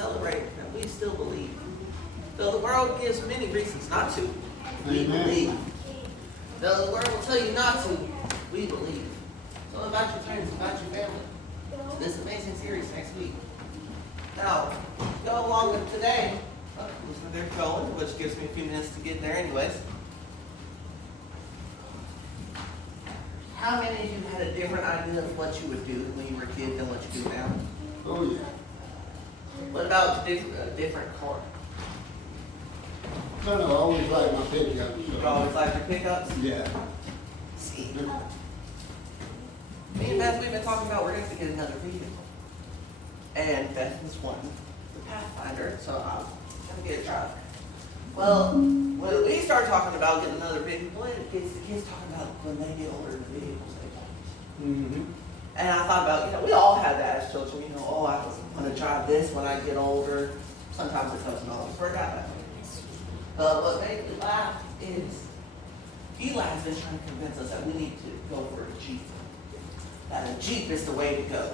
celebrate that we still believe. Though the world gives many reasons not to, we Amen. believe. Though the world will tell you not to, we believe. So invite your friends, invite your family to this amazing series next week. Now, go along with today. Oh, looks like they're going, which gives me a few minutes to get there anyways. How many of you had a different idea of what you would do when you were a kid than what you do now? Oh, yeah. What about different car? Kind of always like my pickup. You always like your pickups? Yeah. See, me and Beth, we've been talking about we're going to get another vehicle. And Beth was wanting the Pathfinder, so I'm going to get a truck. Well, when we start talking about getting another vehicle, it gets the kids talking about when they get older, the vehicles they want. Mm-hmm. And I thought about, we all had that as children. Oh, I want to drive this when I get older. Sometimes it doesn't always work out that way. But what made me laugh is Eli's been trying to convince us that we need to go for a Jeep. That a Jeep is the way to go.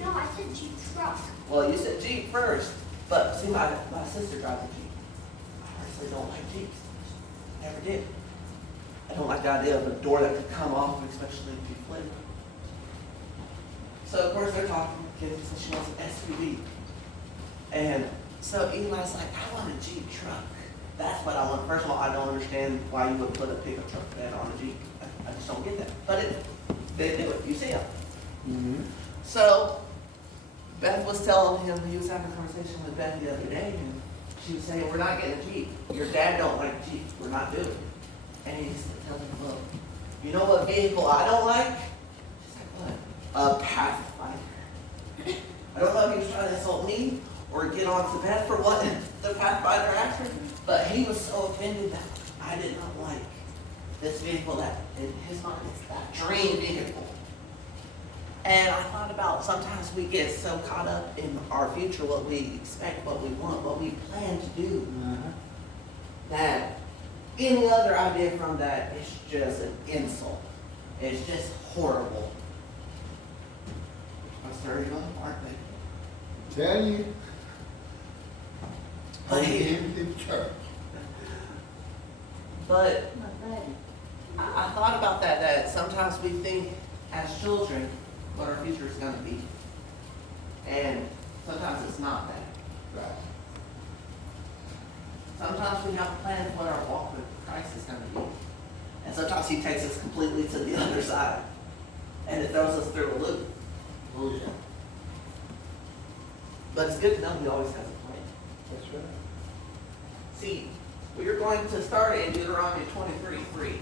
No, I said Jeep truck. Well, you said Jeep first, but see, my sister drives a Jeep. I personally don't like Jeeps. Never did. I don't like the idea of a door that could come off, especially if you flip. So, of course, they're talking, kids, and she wants an SUV. And so Eli's like, I want a Jeep truck. That's what I want. First of all, I don't understand why you would put a pickup truck bed on a Jeep. I just don't get that. But they do it. You see them. Mm-hmm. So Beth was telling him, he was having a conversation with Beth the other day, and she was saying, we're not getting a Jeep. Your dad don't like Jeeps. We're not doing it. And he's telling him, well, you know what vehicle I don't like? She's like, what? A Pathfinder. I don't know if he was trying to insult me or get on to Beth for what the Pathfinder actor, but he was so offended that I did not like this vehicle that in his mind is that dream vehicle. And I thought about sometimes we get so caught up in our future, what we expect, what we want, what we plan to do, that any other idea from that is just an insult. It's just horrible. I'm sorry, aren't they? Tell you. But I'm he- in church. But I thought about that sometimes we think as children what our future is going to be. And sometimes it's not that. Right. Sometimes we have a plan for what our walk with Christ is going to be. And sometimes he takes us completely to the other side. And it throws us through a loop. Oh, yeah. But it's good to know he always has a plan. That's right. See, we are going to start in Deuteronomy 23:3.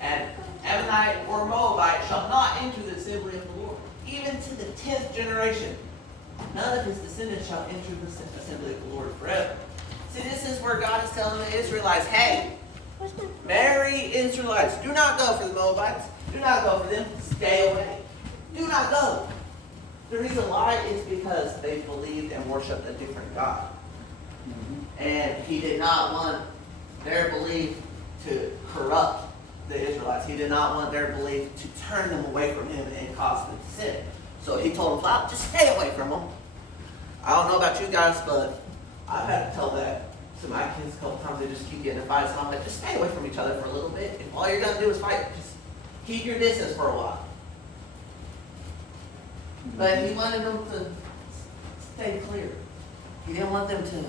And Ammonite or Moabite shall not enter the assembly of the Lord, even to the 10th generation. None of his descendants shall enter the assembly of the Lord forever. See, this is where God is telling the Israelites, hey, marry Israelites. Do not go for the Moabites. Do not go for them. Stay away. Do not go. The reason why is because they believed and worshipped a different God. Mm-hmm. And he did not want their belief to corrupt the Israelites. He did not want their belief to turn them away from him and cause them to sin. So he told them flat, just stay away from them. I don't know about you guys, but I've had to tell that to my kids a couple times. They just keep getting in fights, and I'm like, just stay away from each other for a little bit. If all you're going to do is fight, just keep your distance for a while. But he wanted them to stay clear. He didn't want them to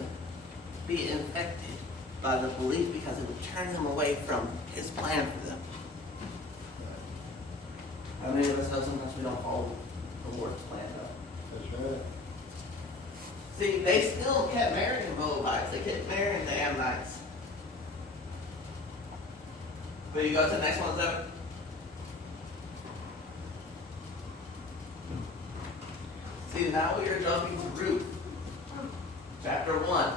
be infected by the belief because it would turn them away from his plan for them. How many of us know sometimes we don't follow the Lord's plan though? That's right. See, they still kept marrying the Moabites. They kept marrying the Ammonites. But you go to the next one, Zeb. See, now we are jumping to Ruth. Chapter 1.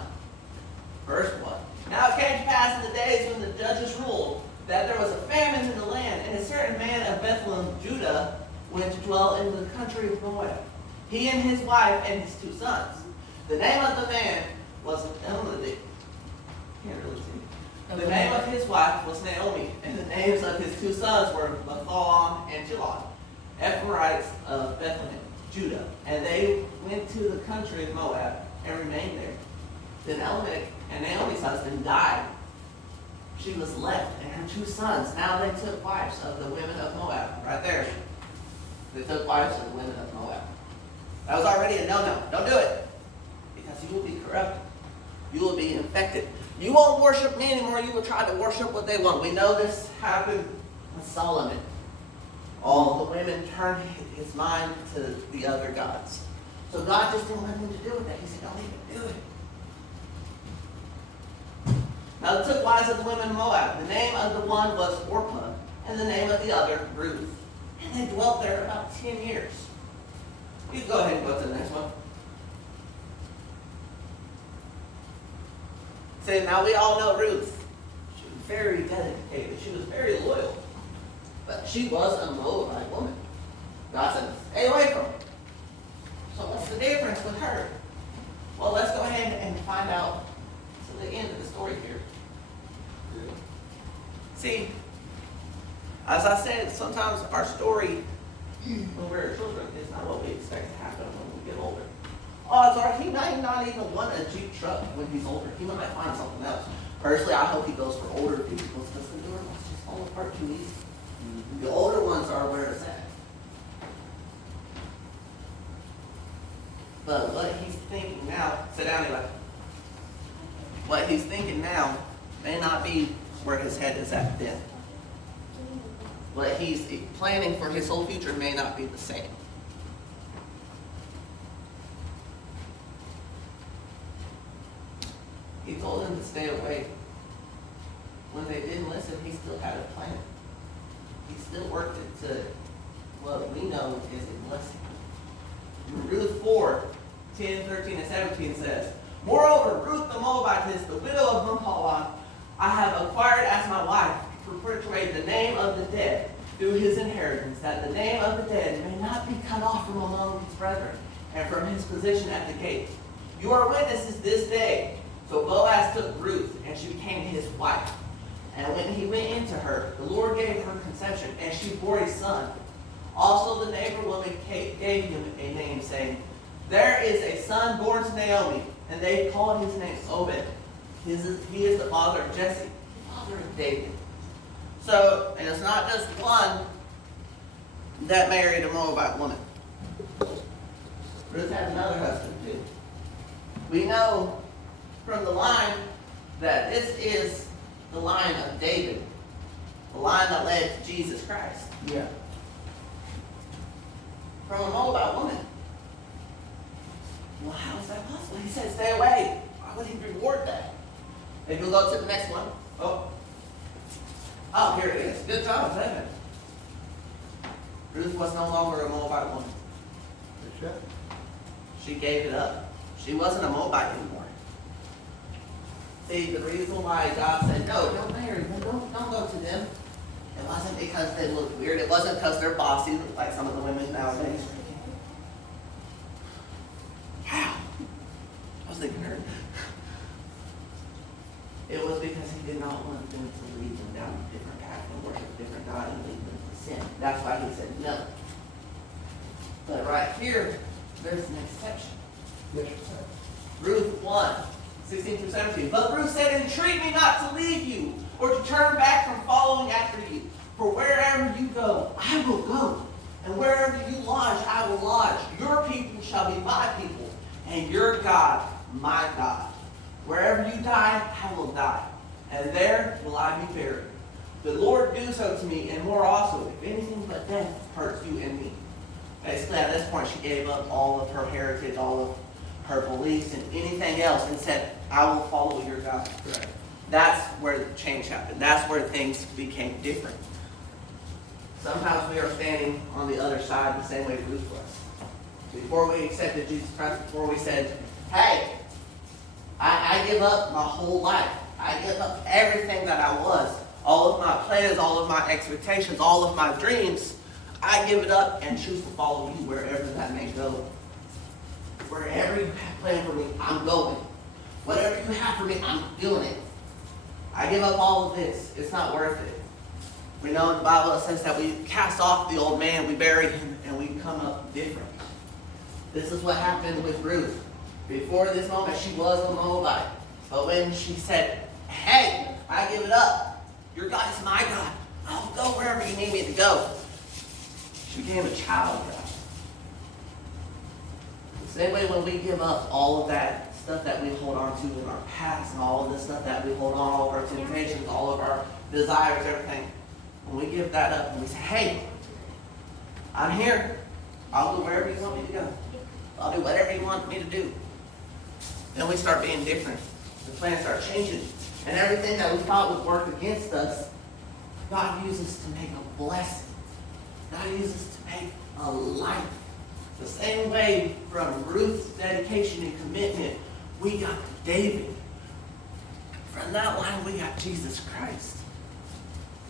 Verse 1. Now it came to pass in the days when the judges ruled that there was a famine in the land, and a certain man of Bethlehem, Judah, went to dwell in the country of Moab, he and his wife and his 2 sons. The name of the man was Elimelech. Can't really see. The name of his wife was Naomi, and the names of his 2 sons were Mahlon and Chilion, Ephraimites of Bethlehem. Judah, and they went to the country of Moab and remained there. Then Elimelech and Naomi's husband died. She was left and her 2 sons. Now they took wives of the women of Moab. Right there. They took wives of the women of Moab. That was already a no-no. Don't do it. Because you will be corrupted. You will be infected. You won't worship me anymore. You will try to worship what they want. We know this happened with Solomon. All the women turned his mind to the other gods. So God just didn't want him to do it. He said, don't even do it. Now they took wives of the women of Moab. The name of the one was Orpah, and the name of the other, Ruth. And they dwelt there about 10 years. You can go ahead and go to the next one. See, now we all know Ruth. She was very dedicated. She was very loyal. But she was a Moabite woman. God said, stay away from her. So what's the difference with her? Well, let's go ahead and find out to the end of the story here. See, as I said, sometimes our story when we're children is not what we expect to happen when we get older. Odds are he might not even want a Jeep truck when he's older. He might find something else. Personally, I hope he goes for older vehicles because the newer ones just fall apart too easy. The older ones are where it's at. But what he's thinking now, sit down anyway. What he's thinking now may not be where his head is at then. What he's planning for his whole future may not be the same. He told them to stay away. When they didn't listen, he still had a plan. He still worked it to what we know is a blessing. Ruth 4, 10, 13, and 17 says, Moreover, Ruth the Moabitess, the widow of Mahlon, I have acquired as my wife to perpetuate the name of the dead through his inheritance, that the name of the dead may not be cut off from among his brethren and from his position at the gate. You are witnesses this day. So Boaz took Ruth, and she became his wife. And when he went into her, the Lord gave her conception, and she bore a son. Also the neighbor woman gave him a name, saying, There is a son born to Naomi, and they called his name Obed. He is the father of Jesse, the father of David. So, and it's not just one that married a Moabite woman. Ruth had another husband too. We know from the line that this is the line of David, the line that led to Jesus Christ. Yeah. From a Moabite woman. Well, how is that possible? He said, stay away. Why would he reward that? If you'll go to the next one. Oh, here it is. Good job, David. Ruth was no longer a Moabite woman. That's it. She gave it up. She wasn't a Moabite anymore. See, the reason why God said, no, don't marry them, don't go to them. It wasn't because they looked weird. It wasn't because they're bossy like some of the women nowadays. Wow. I was thinking her. It was because he did not want them to lead them down a different path and worship a different God and lead them to sin. That's why he said no. But right here, there's an exception. Yes, sir. Ruth 1, 16 through 17. But Ruth said, Entreat me not to leave you, or to turn back from following after you. For wherever you go, I will go. And wherever you lodge, I will lodge. Your people shall be my people, and your God, my God. Wherever you die, I will die, and there will I be buried. The Lord do so to me, and more also, if anything but death hurts you and me. Basically, at this point, she gave up all of her heritage, all of her beliefs, and anything else, and said, I will follow your God. Right. That's where the change happened. That's where things became different. Sometimes we are standing on the other side the same way Ruth was. Before we accepted Jesus Christ, before we said, hey, I give up my whole life. I give up everything that I was. All of my plans, all of my expectations, all of my dreams. I give it up and choose to follow you wherever that may go. Wherever you have planned for me, I'm going. Whatever you have for me, I'm doing it. I give up all of this. It's not worth it. We know in the Bible it says that we cast off the old man, we bury him, and we come up different. This is what happened with Ruth. Before this moment, she was a Moabite. But when she said, hey, I give it up. Your God is my God. I'll go wherever you need me to go. She became a child of God. The same way when we give up all of that stuff that we hold on to in our past and all of the stuff that we hold on, all of our temptations, all of our desires, everything. When we give that up and we say, hey, I'm here. I'll go wherever you want me to go. I'll do whatever you want me to do. Then we start being different. The plans start changing. And everything that we thought would work against us, God uses to make a blessing. God uses to make a life. The same way from Ruth's dedication and commitment, we got David. From that line, we got Jesus Christ.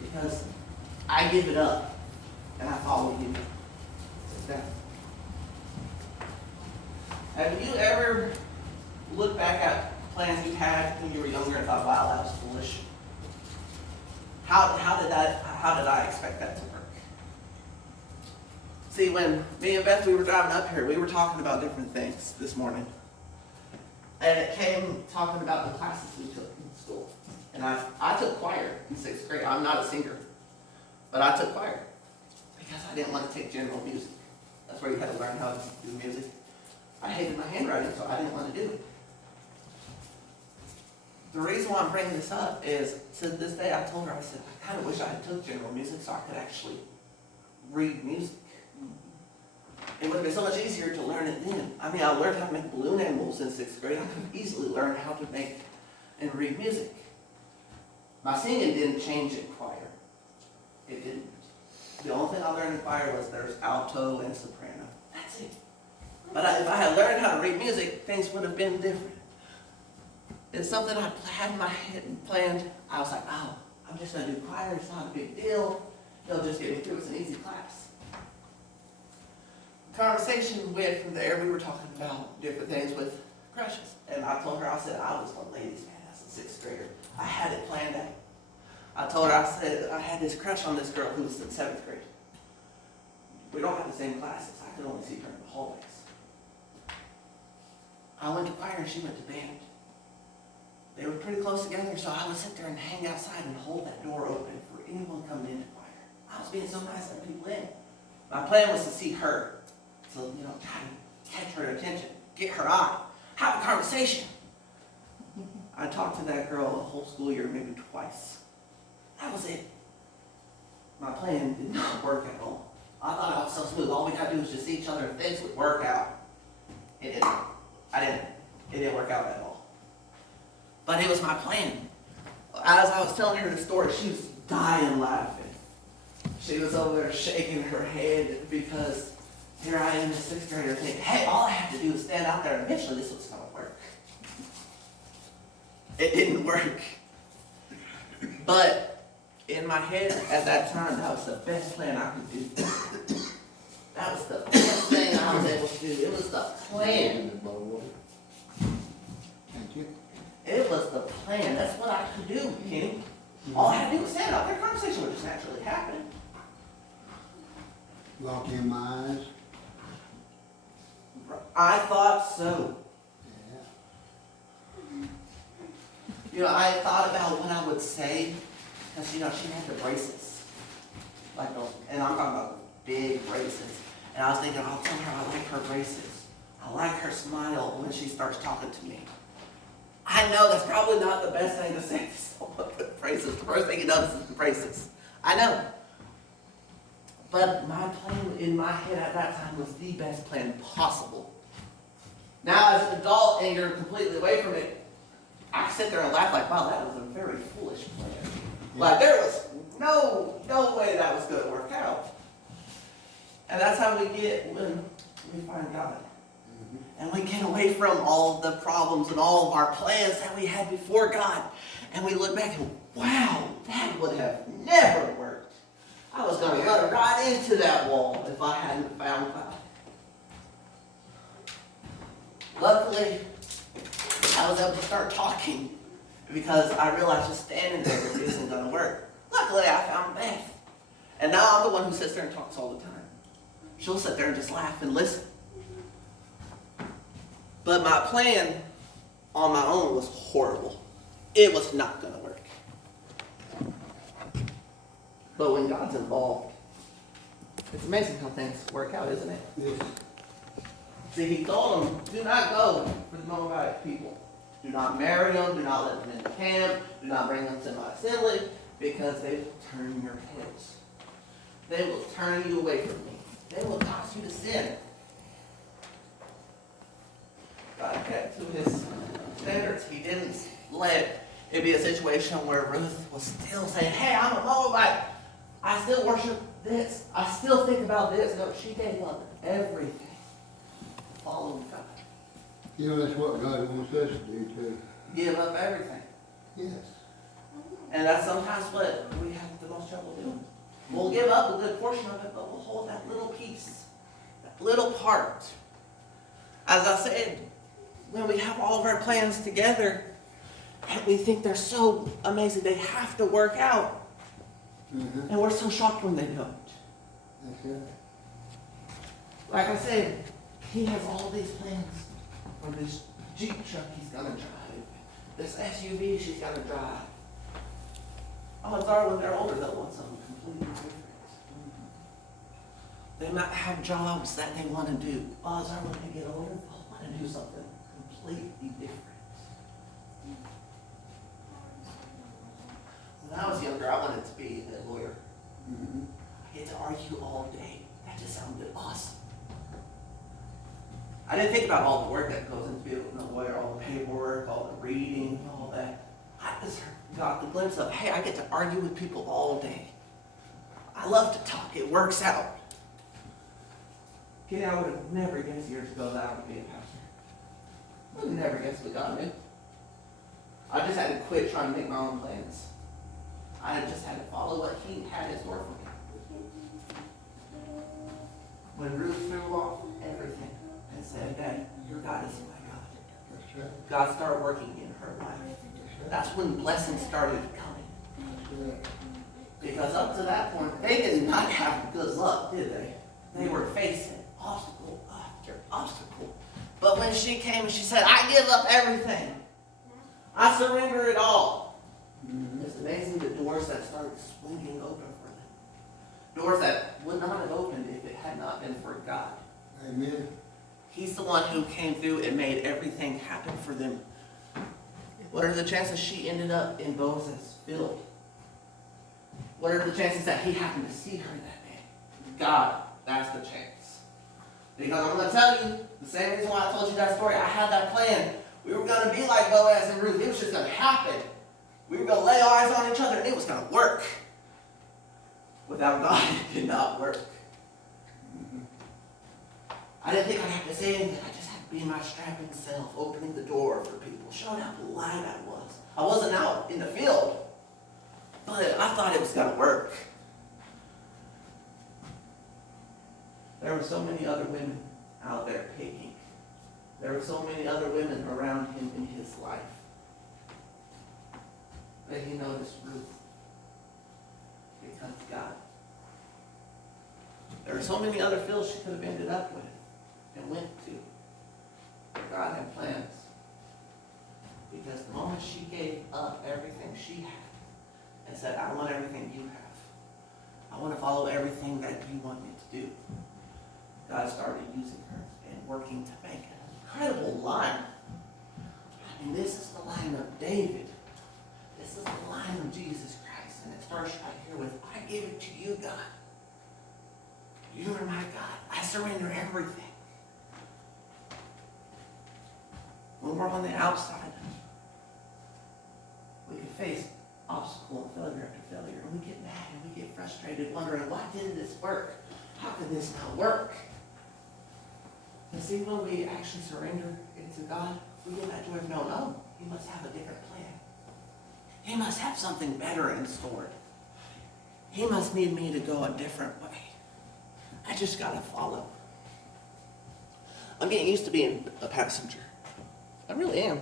Because I give it up and I follow you. Have you ever looked back at plans you had when you were younger and thought, wow, that was foolish? How did I expect that to work? See, when me and Beth, we were driving up here, we were talking about different things this morning. And it came talking about the classes we took in school. And I took choir in 6th grade. I'm not a singer, but I took choir because I didn't want to take general music. That's where you had to learn how to do music. I hated my handwriting, so I didn't want to do it. The reason why I'm bringing this up is, to this day, I told her, I said, I kind of wish I had took general music so I could actually read music. It would have been so much easier to learn it then. I mean, I learned how to make balloon animals in 6th grade. I could easily learn how to make and read music. My singing didn't change in choir. It didn't. The only thing I learned in choir was there's alto and soprano. That's it. But if I had learned how to read music, things would have been different. It's something I had in my head and planned. I was like, oh, I'm just going to do choir. It's not a big deal. They'll just get me through. It's an easy class. Conversation went from there. We were talking about different things with crushes. And I told her, I said, I was a ladies' man as a 6th grader. I had it planned out. I told her, I said, I had this crush on this girl who was in 7th grade. We don't have the same classes. I could only see her in the hallways. I went to choir and she went to band. They were pretty close together, so I would sit there and hang outside and hold that door open for anyone coming into choir. I was being so nice to people in. My plan was to see her. So, try to catch her attention, get her eye, have a conversation. I talked to that girl a whole school year, maybe twice. That was it. My plan did not work at all. I thought I was so smooth. All we had to do was just see each other and things would work out. It didn't. It didn't work out at all. But it was my plan. As I was telling her the story, she was dying laughing. She was over there shaking her head because here I am, a 6th grader, thinking, hey, all I have to do is stand out there and eventually this was going to work. It didn't work. But in my head at that time, that was the best plan I could do. That was the best thing I was able to do. It was the plan. Thank you. It was the plan. That's what I could do, Kenny. All I had to do was stand out there. Conversation would just naturally happen. Lock in my eyes. I thought so. Yeah. I thought about what I would say, because, she had the braces. And I'm talking about big braces. And I was thinking, I'll tell her I like her braces. I like her smile when she starts talking to me. I know that's probably not the best thing to say to someone with braces. The first thing he does is the braces. I know. But my plan in my head at that time was the best plan possible. Now, as an adult and you're completely away from it, I can sit there and laugh like, wow, that was a very foolish plan. Like, there was no way that was going to work out. And that's how we get when we find God. And we get away from all of the problems and all of our plans that we had before God. And we look back and, wow, that would have never worked. I was going to run right into that wall if I hadn't found God. Luckily, I was able to start talking because I realized just standing there isn't going to work. Luckily, I found Beth. And now I'm the one who sits there and talks all the time. She'll sit there and just laugh and listen. But my plan on my own was horrible. It was not going to work. But when God's involved, it's amazing how things work out, isn't it? Yes. See, he told them, do not go for the Moabite people. Do not marry them. Do not let them into camp. Do not bring them to my assembly, because they will turn your heads. They will turn you away from me. They will cause you to sin. God kept to his standards. He didn't let it be a situation where Ruth was still saying, hey, I'm a Moabite. I still worship this. I still think about this. No, she gave up everything. Following God. You know, that's what God wants us to do too. Give up everything. Yes. And that's sometimes what we have the most trouble doing. We'll give up a good portion of it, but we'll hold that little piece, that little part. As I said, when we have all of our plans together, and we think they're so amazing, they have to work out. Mm-hmm. And we're so shocked when they don't. That's it. Like I said, he has all these plans for this Jeep truck he's gonna drive, this SUV she's gonna drive. Odds are when they're older, they'll want something completely different. They might have jobs that they want to do. Odds are when they get older, they'll want to do something completely different. When I was younger, I wanted to be a lawyer. Mm-hmm. I get to argue all day. That just sounded awesome. I didn't think about all the work that goes into being a lawyer, all the paperwork, all the reading, all that. I just got the glimpse of, hey, I get to argue with people all day. I love to talk. It works out. Kenny, I would have never guessed years ago that I would be a pastor. I would have never guessed what God knew. I just had to quit trying to make my own plans. I just had to follow what he had in store for me. When Ruth threw off everything and said, Daddy, your God is my God. That's right. God started working in her life. That's when blessings started coming. That's right. Because up to that point, they did not have good luck, did they? They were facing obstacle after obstacle. But when she came and she said, I give up everything. I surrender it all. Mm-hmm. It's amazing the doors that started swinging open for them. Doors that would not have opened if it had not been for God. Amen. He's the one who came through and made everything happen for them. What are the chances she ended up in Boaz's field? What are the chances that he happened to see her that day? God, that's the chance. Because I'm going to tell you, the same reason why I told you that story, I had that plan. We were going to be like Boaz and Ruth. It was just going to happen. We were going to lay eyes on each other and it was going to work. Without God, it did not work. I didn't think I'd have to say anything. I just had to be my strapping self, opening the door for people, showing how polite I was. I wasn't out in the field, but I thought it was going to work. There were so many other women out there picking. There were so many other women around him in his life. But he noticed Ruth because of God. There were so many other fields she could have ended up with and went to. But God had plans. Because the moment she gave up everything she had and said, I want everything you have. I want to follow everything that you want me to do. God started using her and working to make an incredible line. I mean, this is the line of David. This is the line of Jesus Christ. And it starts right here with, I give it to you, God. You are my God. I surrender everything. When we're on the outside, we can face obstacle and failure after failure. And we get mad and we get frustrated, wondering, why didn't this work? How could this not work? And see, when we actually surrender it to God, we get that joy of knowing, oh, he must have a different plan. He must have something better in store. He must need me to go a different way. I just gotta follow. I'm getting used to being a passenger. I really am.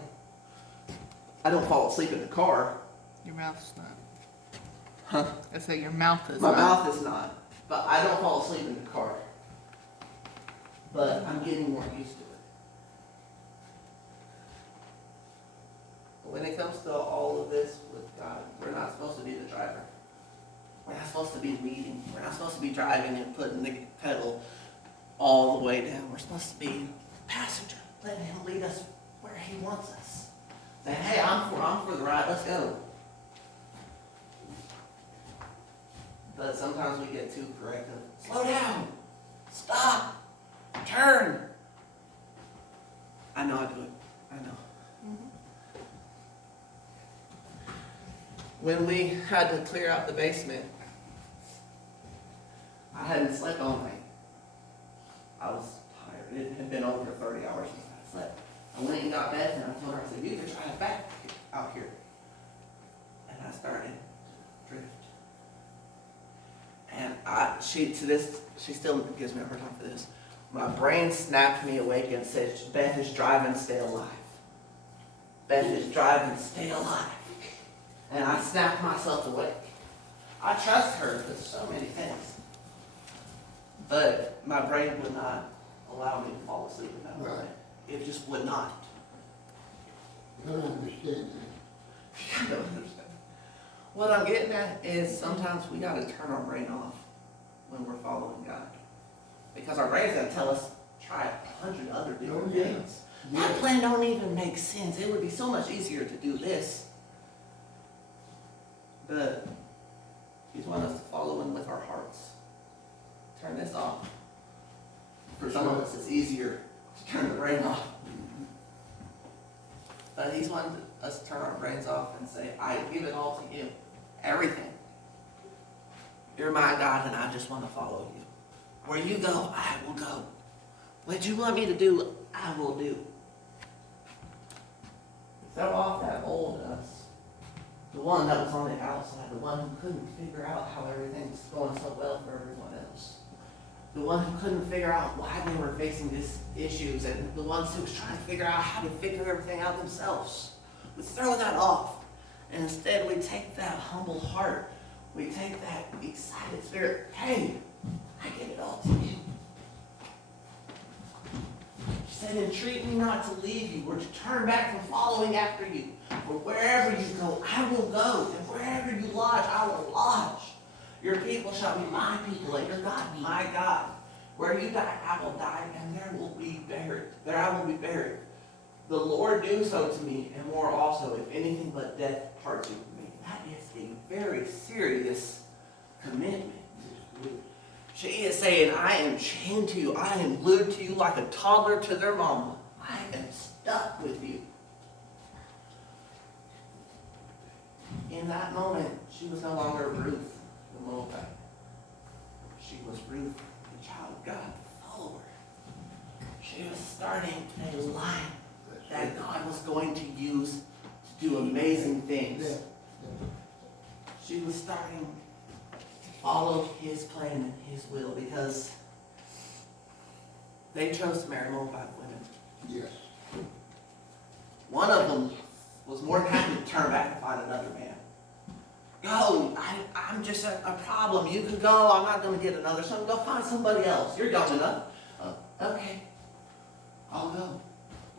I don't fall asleep in the car. Your mouth's not. Huh? I say your mouth is My not. mouth is not. But I don't fall asleep in the car. But I'm getting more used to it. when it comes to all of this with God, we're not supposed to be the driver. We're not supposed to be leading. We're not supposed to be driving and putting the pedal all the way down. We're supposed to be passenger, letting him lead us where he wants us. Saying, hey, I'm for the ride, let's go. But sometimes we get too corrective. Slow down, stop, turn. I know I do it, I know. When we had to clear out the basement, I hadn't slept all night. I was tired. It had been over 30 hours since I slept. I went and got Beth and I told her, I said, you can try it back out here. And I started to drift. And she still gives me a hard time for this. My brain snapped me awake and said, Beth is driving, stay alive. Beth is driving, stay alive. And I snapped myself awake. I trust her for so many things. But my brain would not allow me to fall asleep in that moment. It just would not. I don't understand I don't understand. What I'm getting at is sometimes we got to turn our brain off when we're following God. Because our brain's going to tell us, try 100 other different Oh, yeah. things. that. That plan don't even make sense. It would be so much easier to do this. But He's wanting us to follow Him with our hearts. Turn this off. For some of us, it's easier to turn the brain off. But He's wanting us to turn our brains off and say, I give it all to You. Everything. You're my God and I just want to follow You. Where You go, I will go. What You want me to do, I will do. Throw off that old us. The one that was on the outside. The one who couldn't figure out how everything's going so well for everyone else. The one who couldn't figure out why they were facing these issues, and the ones who was trying to figure out how to figure everything out themselves. We throw that off, and instead we take that humble heart, we take that excited spirit. Hey, I give it all to You. She said, entreat Me not to leave You, or to turn back from following after You. For wherever You go, I will go, and wherever You lodge, I will lodge. Your people shall be My people, and Your God My God. Where You die, I will die, and there will be buried. There I will be buried. The Lord do so to me, and more also, if anything but death parts You from Me. That is a very serious commitment. She is saying, I am chained to You. I am glued to You like a toddler to their mama. I am stuck with You. In that moment, she was no longer Ruth, the Moabite. She was Ruth, the child of God, the follower. She was starting a life that God was going to use to do amazing things. Yeah. She was starting to follow His plan and His will because they chose to marry Moabite women. Yes. One of them was more than happy to turn back and find another man. Go, I'm just a problem. You can go. I'm not going to get another son. Go find somebody else. You're young enough. Okay, I'll go.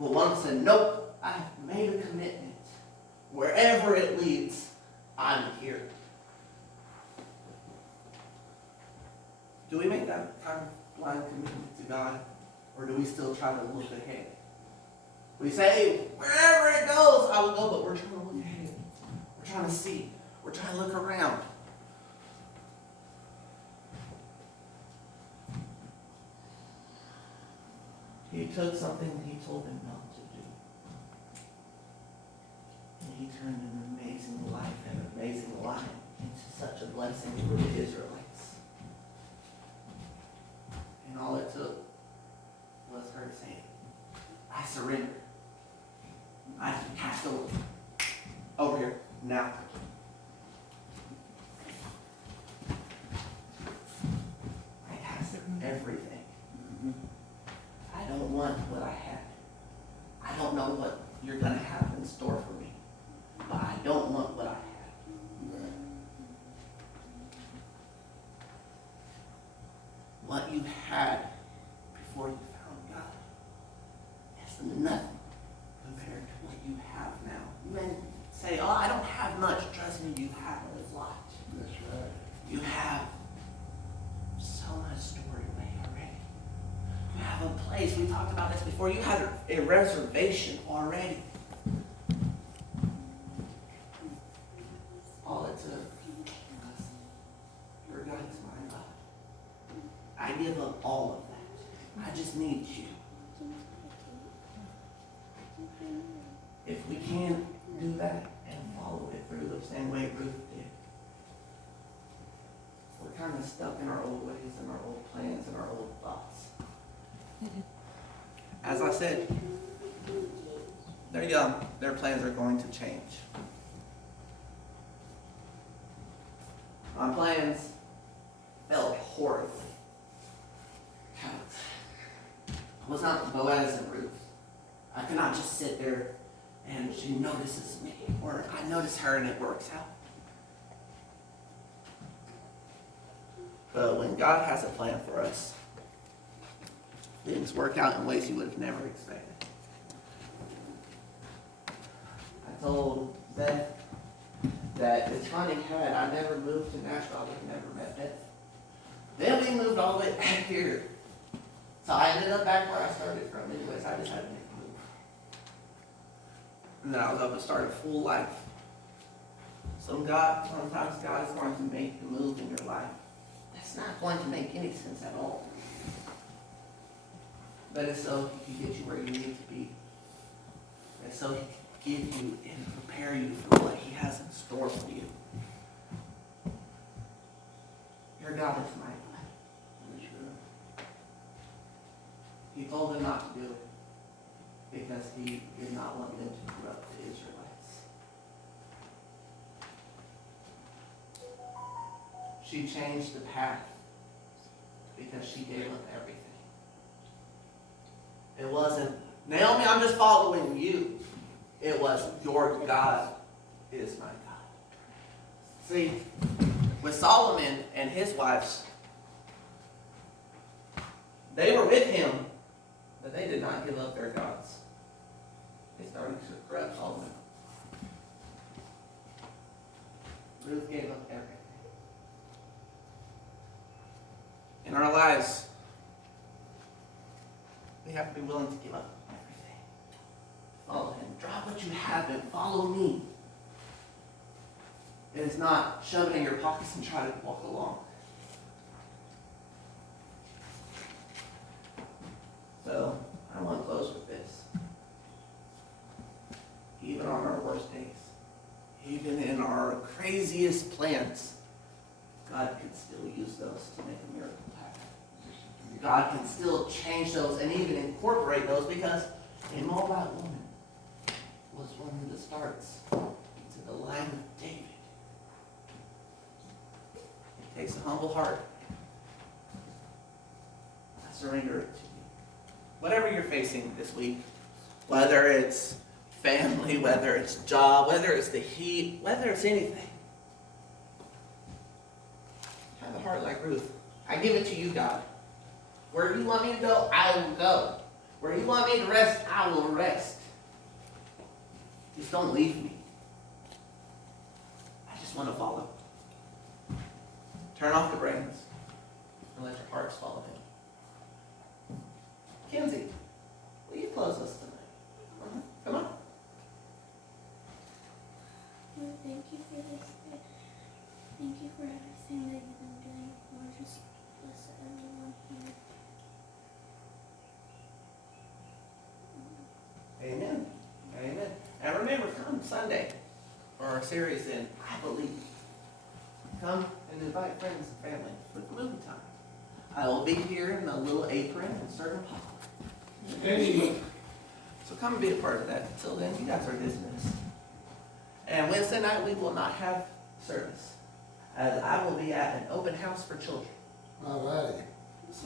But one said, nope, I have made a commitment. Wherever it leads, I'm here. Do we make that kind of blind commitment to God? Or do we still try to look ahead? We say, wherever it goes, I will go, but we're trying to look ahead. We're trying to see. We're trying to look around. He took something that He told him not to do. And He turned an amazing life and an amazing life into such a blessing for the Israelites. And all it took was her saying, I surrender. I cast over here now. I cast everything. I don't want what I had. I don't know what You're going to have in store for me. But I don't want what I had. What you had before you found God is nothing compared to what you have now. have a place. We talked about this before. You had a reservation already. All it took was your God is my God. I give up all of that. I just need you. If we can't do that and follow it through the same way Ruth did, we're kind of stuck in our old ways and our old plans and our old thoughts. As I said, they're young. Their plans are going to change. My plans failed horribly. I was not Boaz and Ruth. I could not just sit there and she notices me, or I notice her and it works out. But when God has a plan for us, things work out in ways you would have never expected. I told Beth that it's funny, had I never moved to Nashville, I would have never met Beth. Then we moved all the way back here. So I ended up back where I started from anyways. I just had to make a move. And then I was able to start a full life. Sometimes God is going to make a move in your life. That's not going to make any sense at all. But it's so He can get you where you need to be. It's so He can give you and prepare you for what He has in store for you. Your God is my God. He told them not to do it because He did not want them to corrupt the Israelites. She changed the path because she gave up everything. It wasn't, Naomi, I'm just following you. It was, your God is my God. See, with Solomon and his wives, they were with him, but they did not give up their gods. They started to corrupt Solomon. Ruth gave up everything. In our lives, we have to be willing to give up everything. Follow Him. Drop what you have and follow me. It is not shove it in your pockets and try to walk along. So, I want to close with this. Even on our worst days, even in our craziest plans, God can still use those to make a miracle happen. God can still change those and even incorporate those, because a Moabite woman was one of the starts into the line of David. It takes a humble heart. I surrender it to you. Whatever you're facing this week, whether it's family, whether it's job, whether it's the heat, whether it's anything, have a heart like Ruth. I give it to you, God. Where you want me to go, I will go. Where you want me to rest, I will rest. Just don't leave me. I just want to follow. Turn off the brains and let your hearts follow Him. Kenzie, will you close us tonight? Come on. Lord, thank you for this day. Thank you for everything that you've been doing. Lord, just bless everyone here. Amen. Amen. And remember, come Sunday for our series in I Believe. Come and invite friends and family for the movie time. I will be here in a little apron and serving popcorn. Hey, So come and be a part of that. Until then, you guys are dismissed. And Wednesday night, we will not have service, as I will be at an open house for children. all righty.